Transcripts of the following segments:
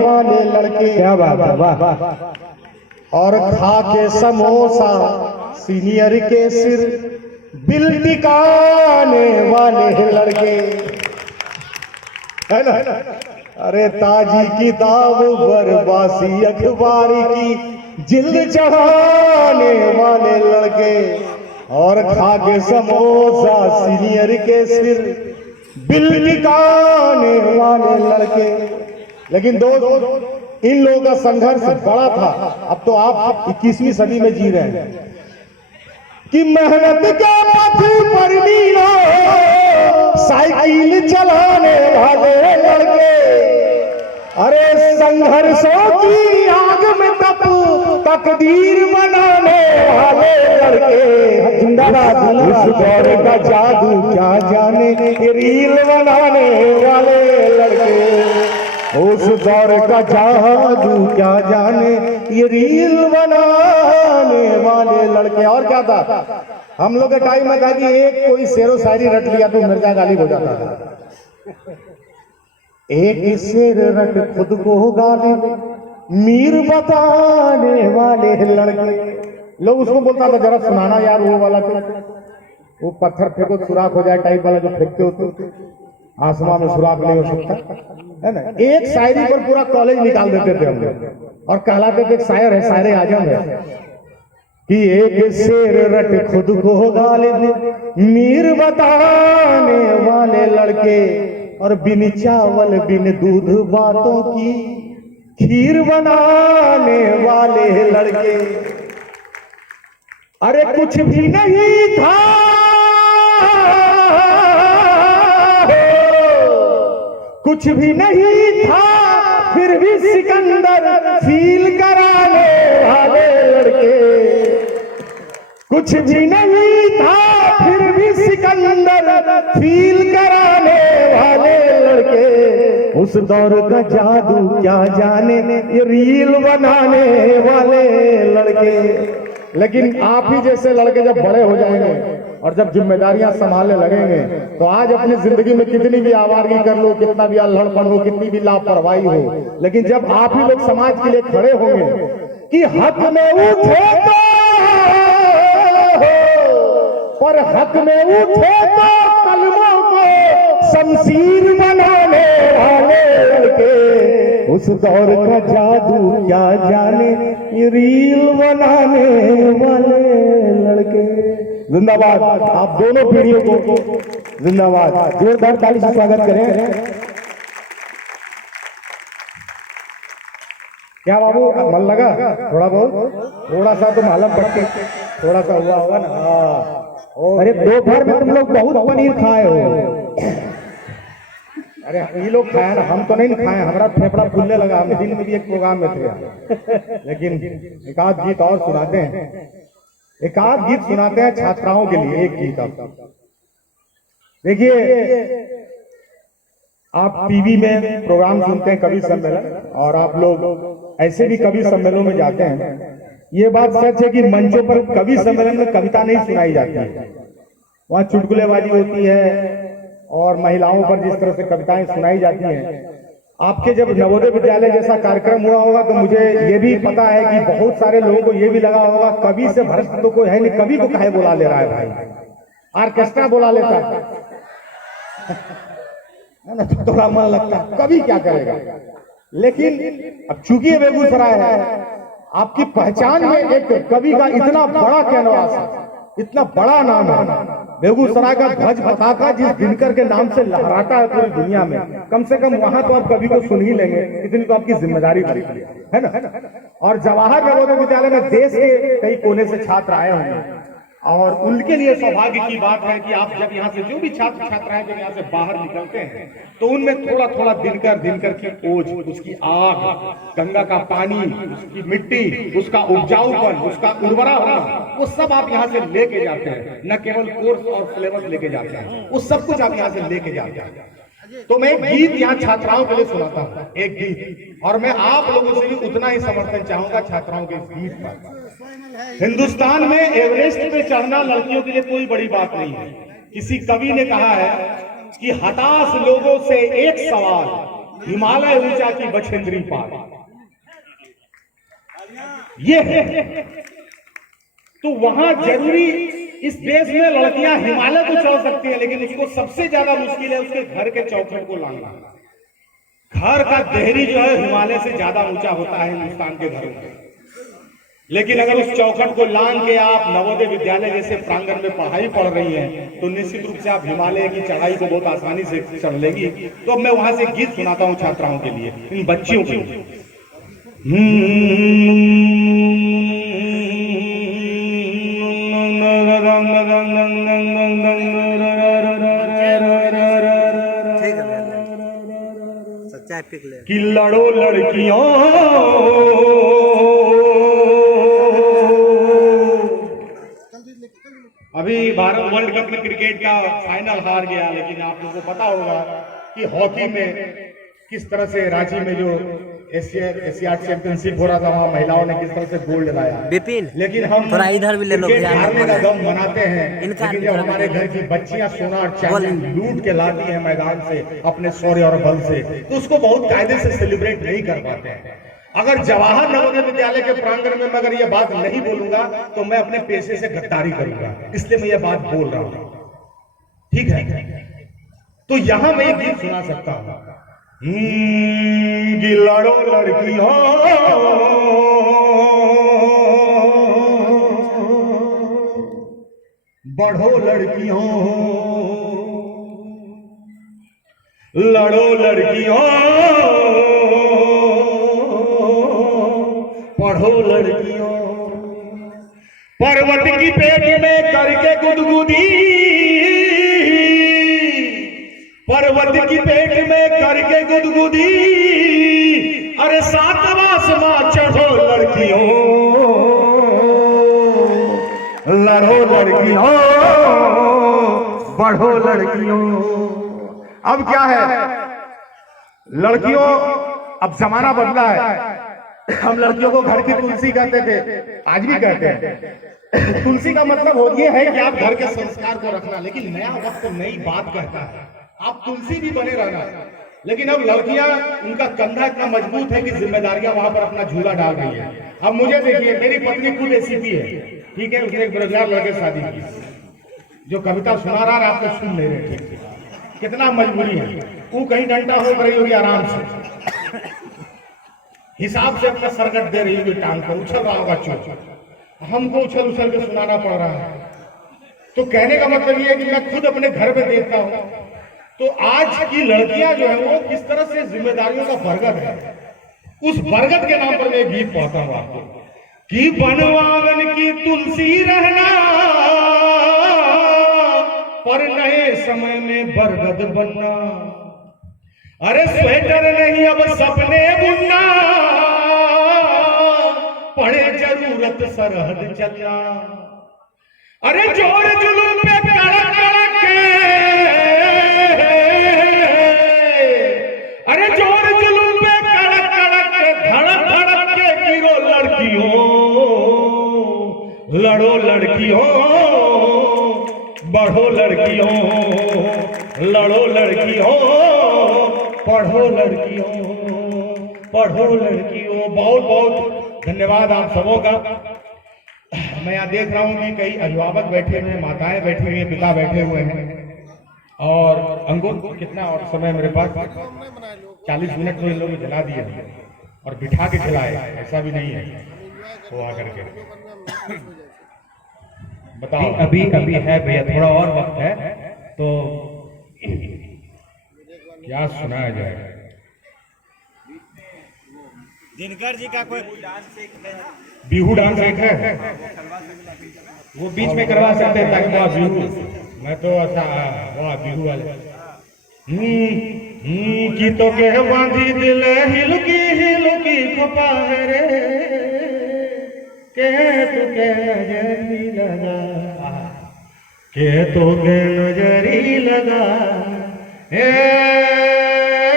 वाले लड़के। क्या बात है, वाह वाह। और खा के समोसा सीनियर के सिर बिल टिकाने वाले लड़के, है ना? अरे ताजी किताब बरबासी अखबार की जिल्द चढ़ाने वाले लड़के, और खा के समोसा सीनियर के सिर बिल टिकाने वाले लड़के। लेकिन दोस्त, इन लोगों का संघर्ष बड़ा था। अब तो आप 21वीं सदी में जी रहे हैं कि मेहनत के पथ पर नीलो साइकिल चलाने वाले लड़के, अरे संघर्षों की आग में तकदीर बनाने वाले लड़के। जिंदाबाद। इस दौर का जादू क्या जाने, ये रील बनाने वाले लड़के। उस दौर का जादू क्या जाने, ये रील बनाने वाले लड़के। और क्या था, हम लोग के टाइम में था कि एक कोई शेरो शायरी रट लिया तो मिर्जा गालिब हो जाता था। एक शेर रट खुद को गालिब मीर बताने वाले लड़के। लोग उसको बोलता था जरा सुनाना यार वो वाला, तो वो पत्थर फेंको सुराख हो जाए टाइप वाला जो फेंकते होते, आसमान में सुराख नहीं हो सकता, है ना? एक शायरी पर पूरा कॉलेज निकाल देते थे हम लोग और कहलाते थे शायर है, शायर आजम है कि एक शेर रट खुद को गालिब मीर बताने वाले लड़के, और बिन चावल बिन दूध बातों की खीर बनाने वाले लड़के। अरे कुछ भी नहीं था कुछ भी नहीं था फिर भी सिकंदर फील कराने वाले लड़के। कुछ भी नहीं था फिर भी सिकंदर फील कराने वाले लड़के। उस दौर का जादू क्या जाने, ये रील बनाने वाले लड़के। लेकिन आप ही जैसे लड़के जब बड़े हो जाएंगे और जब जिम्मेदारियां संभालने लगेंगे, तो आज अपनी जिंदगी में कितनी भी आवारगी कर लो, कितना भी अल्हड़पन हो, कितनी भी लापरवाही हो, लेकिन जब आप ही लोग समाज के लिए खड़े होंगे कि हक में उठे तो, पर हक में उठे तो कलमों को शमशीर बनाने वाले लड़के। उस दौर का जादू क्या जाने, ये रील बनाने वाले लड़के। जिंदाबाद। आप दोनों पीढ़ियों को जिंदाबाद। जोरदार ताली से स्वागत करें। क्या बाबू मन लगा? थोड़ा बहुत, थोड़ा सा तो मालूम पड़ के थोड़ा सा हुआ होगा ना? हाँ। अरे दोपहर में तुम लोग बहुत पनीर खाए हो। अरे ये लोग खाए ना, हम तो नहीं खाए, हमारा फेफड़ा फूलने लगा। हम दिन में भी एक प्रोग्राम में थे, लेकिन एक आध गीत और सुनाते हैं, एक आध गीत सुनाते हैं छात्राओं के लिए। एक गीत आप देखिए, आप टीवी में प्रोग्राम सुनते हैं कवि सम्मेलन, और आप लोग ऐसे भी कवि सम्मेलनों में जाते हैं। ये बात सच है कि मंचों पर कवि सम्मेलन में कविता नहीं सुनाई जाती है, वहाँ चुटकुलेबाजी होती है, और महिलाओं पर जिस तरह से कविताएं सुनाई जाती हैं। आपके जब नवोदय विद्यालय जैसा कार्यक्रम हुआ होगा तो मुझे ये भी पता है कि बहुत सारे लोगों को ये भी लगा होगा कवि से भ्रष्ट तो कोई है नहीं, कवि को काहे बुला ले रहा है भाई, ऑर्केस्ट्रा बुला लेता है ना, तो थोड़ा मन लगता है कवि क्या करेगा। लेकिन अब चूंकि बेगूसराय है, आपकी पहचान में एक कवि का इतना बड़ा कैनवास है, इतना बड़ा नाम है बेगूसराय का ध्वज पताका जिस दिनकर के नाम से लहराता है पूरी दुनिया में, कम से कम वहां तो आप कवि को सुन ही लेंगे, इतनी तो आपकी जिम्मेदारी बनती है ना। और जवाहर नवोदय विद्यालय में देश के कई कोने से छात्र आए होंगे, और उनके लिए सौभाग्य की बात है कि आप जब यहाँ से जो भी छात्र छात्राएं जब यहाँ से बाहर निकलते हैं तो उनमें थोड़ा थोड़ा दिनकर की ओज, उसकी आग, गंगा का पानी, उसकी मिट्टी, उसका उपजाऊपन, उसका उर्वरा होना, वो सब आप यहाँ से लेके जाते हैं। न केवल कोर्स और सिलेबस लेके जाते हैं, वो सब कुछ आप यहाँ से लेके जाते हैं। तो मैं एक गीत यहाँ छात्राओं के लिए सुनाता हूँ, एक गीत, और मैं आप लोगों से भी उतना ही समर्थन चाहूंगा छात्राओं के इस गीत पर। हिंदुस्तान में एवरेस्ट पे चढ़ना लड़कियों के लिए कोई बड़ी बात नहीं है। किसी कवि ने कहा है कि हताश लोगों से एक सवाल, हिमालय ऊंचा की बछेंद्री पार, ये है। तो वहां जरूरी, इस देश में लड़कियां हिमालय को चढ़ सकती है, लेकिन उसको सबसे ज्यादा मुश्किल है उसके घर के चौखट को लांघना। घर का देहरी जो है हिमालय से ज्यादा ऊंचा होता है हिंदुस्तान के घरों में, लेकिन अगर उस चौखट को लांघ के आप नवोदय विद्यालय जैसे प्रांगण में पढ़ाई पढ़ रही हैं तो निश्चित रूप से आप हिमालय की चढ़ाई को बहुत आसानी से चढ़ लेगी। तो अब मैं वहां से गीत सुनाता हूं छात्राओं के लिए, इन बच्चियों के लिए। कि लड़ो लड़कियों अभी भारत वर्ल्ड कप में क्रिकेट का फाइनल हार गया, लेकिन आप लोगों को पता होगा कि हॉकी में किस तरह से रांची में जो एशियाड चैंपियनशिप हो रहा था वहां महिलाओं ने किस तरह से गोल्ड लगाया। विपिन, लेकिन हम थोड़ा इधर भी ले लो, हारने का गम मनाते हैं, लेकिन जब हमारे घर की बच्चियां सोना और चांदी लूट के लाती हैं मैदान से अपने शौर्य और बल से, तो उसको बहुत कायदे से सेलिब्रेट नहीं कर पाते हैं। अगर जवाहर नवोदय विद्यालय के प्रांगण में मैं अगर ये बात नहीं बोलूंगा तो मैं अपने पेशे से गद्दारी करूंगा, इसलिए मैं ये बात बोल रहा हूं, ठीक है। तो यहां मैं ये गीत सुना सकता हूं कि लड़ो लड़कियों बढ़ो लड़कियों, लड़ो लड़कियों पढ़ो लड़कियों, पर्वत की पेट में करके गुदगुदी, पर्वत की पेट में करके गुदगुदी, अरे सातवां आसमां चढ़ो लड़कियों, लड़ो लड़कियों बढ़ो लड़कियों। अब क्या है लड़कियों, अब जमाना बदला है। हम लड़कियों को घर की तुलसी कहते थे, आज भी कहते हैं। तुलसी का मतलब हो ये है कि आप घर के संस्कार को रखना, लेकिन नया वक्त नई बात कहता है, आप तुलसी भी बने रहना। लेकिन अब लड़कियां, उनका कंधा इतना मजबूत है कि जिम्मेदारियां वहां पर अपना झूला डाल रही है। अब मुझे देखिए, मेरी पत्नी खुद एसीपी है, ठीक है, उसने एक बेरोजगार लड़के शादी की, जो कविता सुना रहा है आप लोग सुन नहीं रहे, ठीक है, कितना मजबूरी है। वो कहीं घंटा हो रही होगी आराम से, हिसाब से अपना सरगट दे रही होगी, टांग पर उछल रहा होगा चोट, हमको उछल उछल के सुनाना पड़ रहा है। तो कहने का मतलब ये है कि मैं खुद अपने घर में देखता हूं, तो आज की लड़कियां जो है वो किस तरह से जिम्मेदारियों का बरगद है। उस बरगद के नाम पर मैं गीत पढ़ता हूं आपको कि बनवागन की तुलसी रहना, पर नए समय में बरगद बनना, अरे स्वेटर नहीं अब सपने बुनना, पड़े जरूरत सरहद चलना, अरे जोर जुलूम पे कड़क कड़क के, अरे जोर जुलूम पे कड़क कड़क के, धड़क धड़क के गिरो लड़कियों, लड़ो लड़कियों बढ़ो लड़कियों, लड़ो लड़कियों पढ़ो लड़कियों, पढ़ो लड़कियों। बहुत बहुत धन्यवाद आप सबों का। मैं यहाँ देख रहा हूँ कि कई अभिभावक बैठे हुए हैं, माताएं बैठी हुई हैं, पिता बैठे हुए हैं, और अंकुर कितना और समय मेरे पास 40 मिनट में इन लोगों ने जला दिए और बिठा के खिलाए, ऐसा भी नहीं है वो आकर के बताओ। अभी अभी है भैया, थोड़ा और वक्त है, तो क्या सुनाया जाए। दिनकर जी का कोई बिहू डांस एक है, वो बीच में करवा सकते हैं ताकि वहाँ बिहू, मैं तो अच्छा वाह बिहू वाले की तो के बांधी दिल हिलुकी खपा है रे, के तो के नजरी लगा, के तो के नजरी लगा हे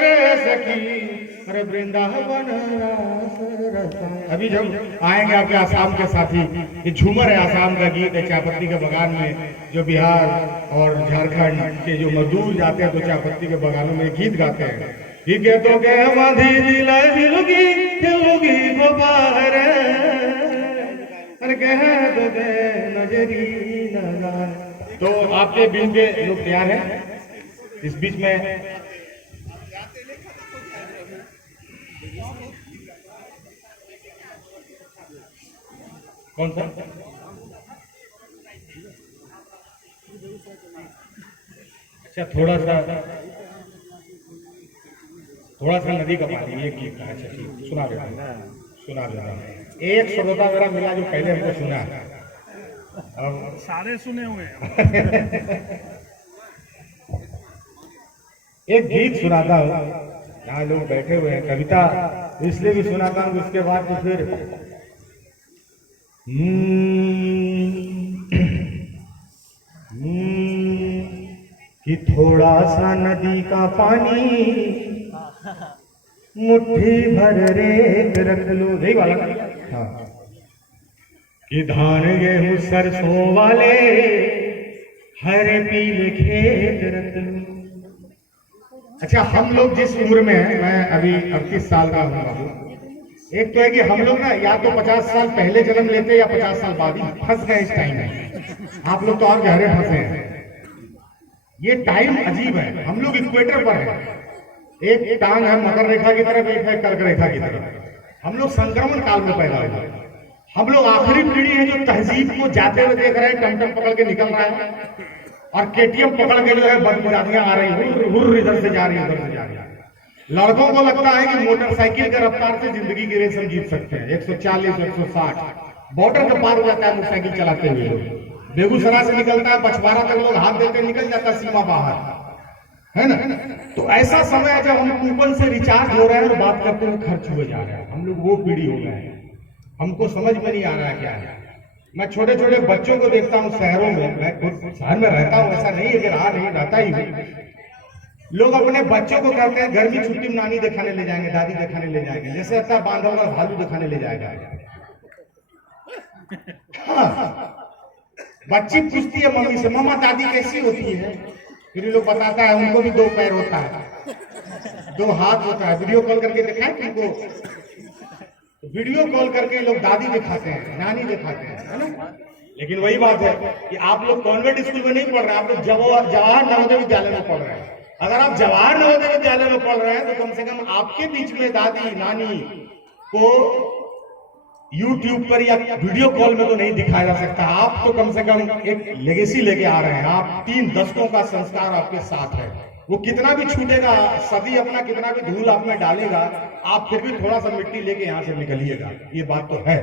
रे सखी, अरे वृंदावन रास रसा। अभी जब आएंगे आपके आसाम के साथी, ये झूमर है, आसाम का गीत है, चायपत्ती के बगान में जो बिहार और झारखंड के जो मजदूर जाते हैं तो चायपत्ती के बगानों में गीत गाते हैं। के तो के माधी दिला हिलुगी हिलुगी गोपार अरे कह तो के नजरी लगा। तो आपके बीच के लोग तैयार हैं। इस बीच में कौन सा अच्छा थोड़ा सा नदी का पानी एक गीत का। अच्छा ठीक सुना देता एक श्रोता मेरा मिला जो पहले हमको सुना अब सारे सुने हुए हैं। एक गीत सुनाता हूँ, यहाँ लोग बैठे हुए हैं, कविता इसलिए भी सुनाता हूँ उसके बाद तो फिर कि थोड़ा सा नदी का पानी मुट्ठी भर रेत रख लो, यही वाला हाँ। कि धान गेहूं सरसों वाले हरे पीले खेत रख लो। अच्छा हम लोग जिस उम्र में हैं, मैं अभी 38 साल का हूँ बाबू। एक तो है कि हम लोग ना या तो 50 साल पहले जन्म लेते या 50 साल बाद ही फंस गए इस टाइम में। आप लोग तो और गहरे फंसे हैं। ये टाइम अजीब है। हम लोग इक्वेटर पर हैं, एक टांग है मकर रेखा की तरफ, एक है कर्क रेखा की तरफ। हम लोग संक्रमण काल में पैदा हुए। हम लोग आखिरी पीढ़ी है जो तहजीब को जाते हुए देख रहे हैं, टमटम पकड़ के निकल रहा है और केटीएम पकड़ के जो है बदमिजाजियां आ रही है, हुर्र इधर से जा रही है उधर से जा रही है। लड़कों को लगता है कि मोटरसाइकिल के रफ्तार से जिंदगी की रेस हम जीत सकते हैं, 140 160 बॉर्डर के पार हो जाता है मोटरसाइकिल चलाते हुए। बेगूसराय से निकलता है बछवाड़ा तक लोग हाथ देते निकल जाता है सीमा बाहर, है ना। तो ऐसा समय है जब हम कूपन से रिचार्ज हो रहे हैं और बात करते हुए खर्च हुए जा रहे हैं। हम लोग वो पीढ़ी हो गए हैं, हमको समझ में नहीं आ रहा है क्या है। मैं छोटे छोटे बच्चों को देखता हूँ शहरों में, मैं खुद शहर में रहता हूँ, ऐसा नहीं है कि रहा नहीं, रहता ही हूँ। लोग अपने बच्चों को कहते हैं गर्मी छुट्टी में नानी दिखाने ले जाएंगे, दादी दिखाने ले जाएंगे, जैसे अपना बांधवगढ़ भालू दिखाने ले जाएगा। हाँ। बच्ची पूछती है मम्मी से, मम्मा दादी कैसी होती है? फिर लोग बताता है उनको भी 2 पैर होता है, 2 हाथ होता है। वीडियो कॉल करके दिखाए तुमको, वीडियो कॉल करके लोग दादी दिखाते हैं, नानी दिखाते हैं, है ना। लेकिन वही बात है कि आप लोग कॉन्वेंट स्कूल में नहीं पढ़ रहे, आप लोग जवाहर नवोदय विद्यालय में पढ़ रहे हैं। अगर आप जवाहर नवोदय विद्यालय में पढ़ रहे हैं तो कम से कम आपके बीच में दादी नानी को YouTube पर या वीडियो कॉल में तो नहीं दिखाया जा सकता। आप तो कम से कम एक लेगेसी लेके आ रहे हैं। आप 3 दशकों का संस्कार आपके साथ है। वो कितना भी छूटेगा, सदी अपना कितना भी धूल आप में डालेगा, आप फिर भी थोड़ा सा मिट्टी लेके यहाँ से निकलिएगा, ये बात तो है।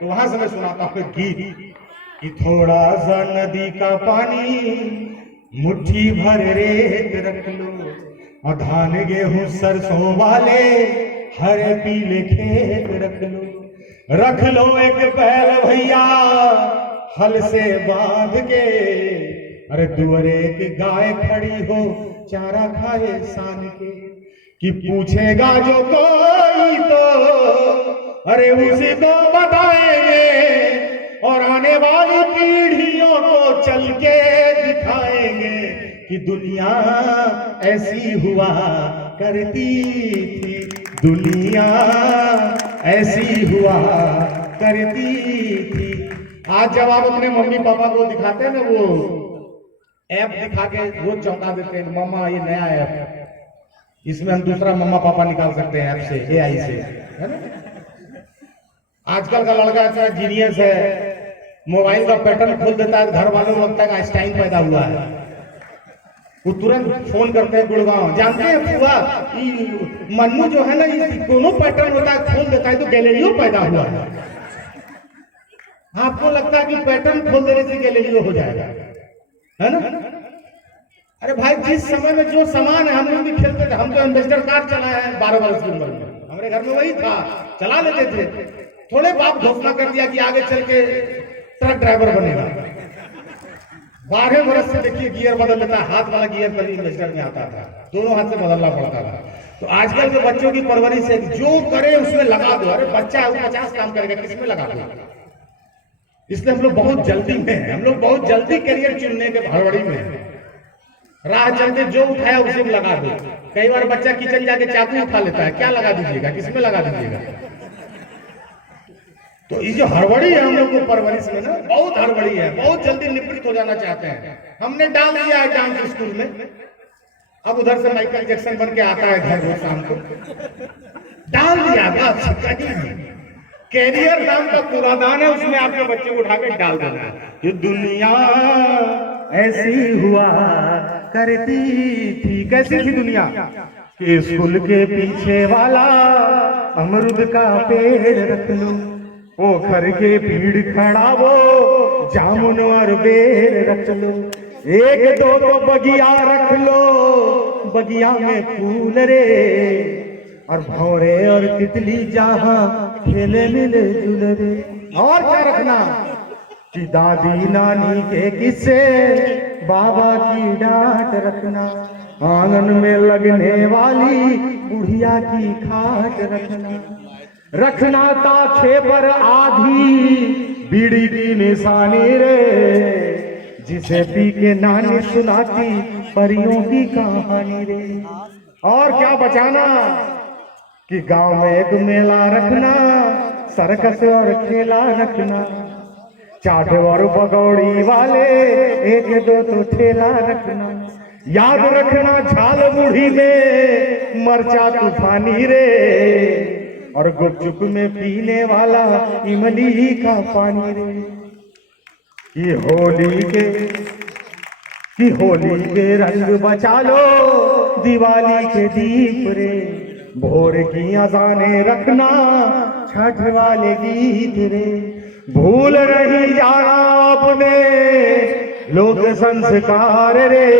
तो वहां से मैं सुनाता हूँ गीत कि थोड़ा सा नदी का पानी मुट्ठी भर रेत रख लो और धान गेहूं सरसों वाले हरे पीले खेत रख लो एक बैल भैया हल से बांध के, अरे दुअरे की गाय खड़ी हो चारा खाए सान के, कि पूछेगा जो कोई तो अरे उसी को बताएंगे और आने वाली पीढ़ियों को चल के दिखाएंगे कि दुनिया ऐसी हुआ करती थी, दुनिया ऐसी हुआ करती थी। आज जब आप अपने मम्मी पापा को दिखाते हैं ना, वो ऐप दिखा के रोज चौंका देते हैं, मम्मा ये नया ऐप, इसमें हम दूसरा मम्मा पापा निकाल सकते हैं ऐप से, AI से, है ना। आजकल का लड़का ऐसा जीनियस है, मोबाइल का पैटर्न खोल देता है, घर वालों को लगता है आइंस्टाइन पैदा हुआ है। वो तुरंत फोन करते हैं गुड़गांव, जानते हैं फुआ मन्नू जो है ना, दोनों पैटर्न होता है, खोल देता है तो गैलेरियो पैदा हुआ है। आपको लगता है कि पैटर्न खोल देने से गैलेरियो हो जाएगा, है ना। अरे भाई जिस समय में जो सामान है, हम लोग भी खेलते थे। हम तो एम्बेसडर कार चलाया है 12 वर्ष की उम्र में, हमारे घर में वही था, चला लेते थे। थोड़े बाप घोषणा कर दिया कि आगे चल के ट्रक ड्राइवर बनेगा। 12 वर्ष से देखिए गियर बदल लेता, हाथ वाला गियर कभी एम्बेसडर में आता था, दोनों हाथ से बदलना पड़ता था। तो आजकल के बच्चों की परवरिश है, जो करे उसमें लगा दो। अरे बच्चा है वो 50 काम करेगा, किसमें लगा दो। इसलिए हम लोग बहुत जल्दी में हैं, हम लोग बहुत जल्दी करियर चुनने के हड़बड़ी में हैं। राह चलते जो उठाया उसे में लगा दो। कई बार बच्चा किचन जाके चाकू उठा लेता है, क्या लगा दीजिएगा, किसमें लगा दीजिएगा? तो ये जो हड़बड़ी है हम लोग को परवरिश में ना, बहुत हड़बड़ी है, बहुत जल्दी निवृत्त हो जाना चाहते हैं। हमने डाल दिया है डांस स्कूल में, अब उधर से माइकल जैक्सन बन के आता है घर रोज शाम को, डाल दिया बस। कैरियर नाम का कूड़ादान है, उसमें आपके बच्चे को उठा के डाल देना है। ये दुनिया ऐसी हुआ करती थी, कैसी थी दुनिया कि स्कूल के पीछे वाला अमरूद का पेड़ रख लो, पोखर के भीड़ खड़ा वो जामुन और बेर रख लो, एक दो तो बगिया रख लो, बगिया में फूल रे, और भौरे और तितली जहां खेले मिले जुले रे। और क्या रखना कि दादी नानी के किस्से, बाबा की डांट रखना, आंगन में लगने वाली बुढ़िया की खाट रखना, रखना ताखे पर आधी बीड़ी की निशानी रे, जिसे पी के नानी सुनाती परियों की कहानी रे। और क्या बचाना कि गांव में एक मेला रखना, सर्कस और खेला रखना, चाट और पकौड़ी वाले एक दो तो ठेला रखना, याद रखना झाल बूढ़ी में मरचा तूफानी रे, और गुपचुप में पीने वाला इमली का पानी रे। कि होली के रंग बचा लो, दिवाली के दीप रे, भोर की अजाने रखना, छठ वाले गीत रे, भूल नहीं जाना अपने लोक संस्कार रे,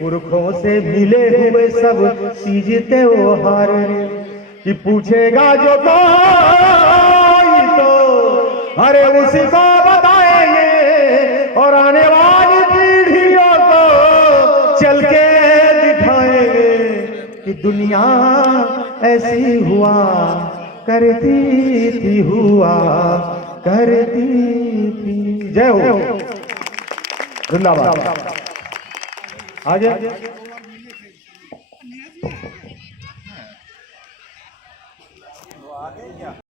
पुरखों से मिले हुए सब तीज त्योहार रे। कि पूछेगा जो कोई तो अरे उसी को बताएंगे, और आने वाली पीढ़ियों को चल के दिखाएंगे कि दुनिया ऐसी हुआ करती थी, हुआ करती थी। जय हो, जिंदाबाद। आगे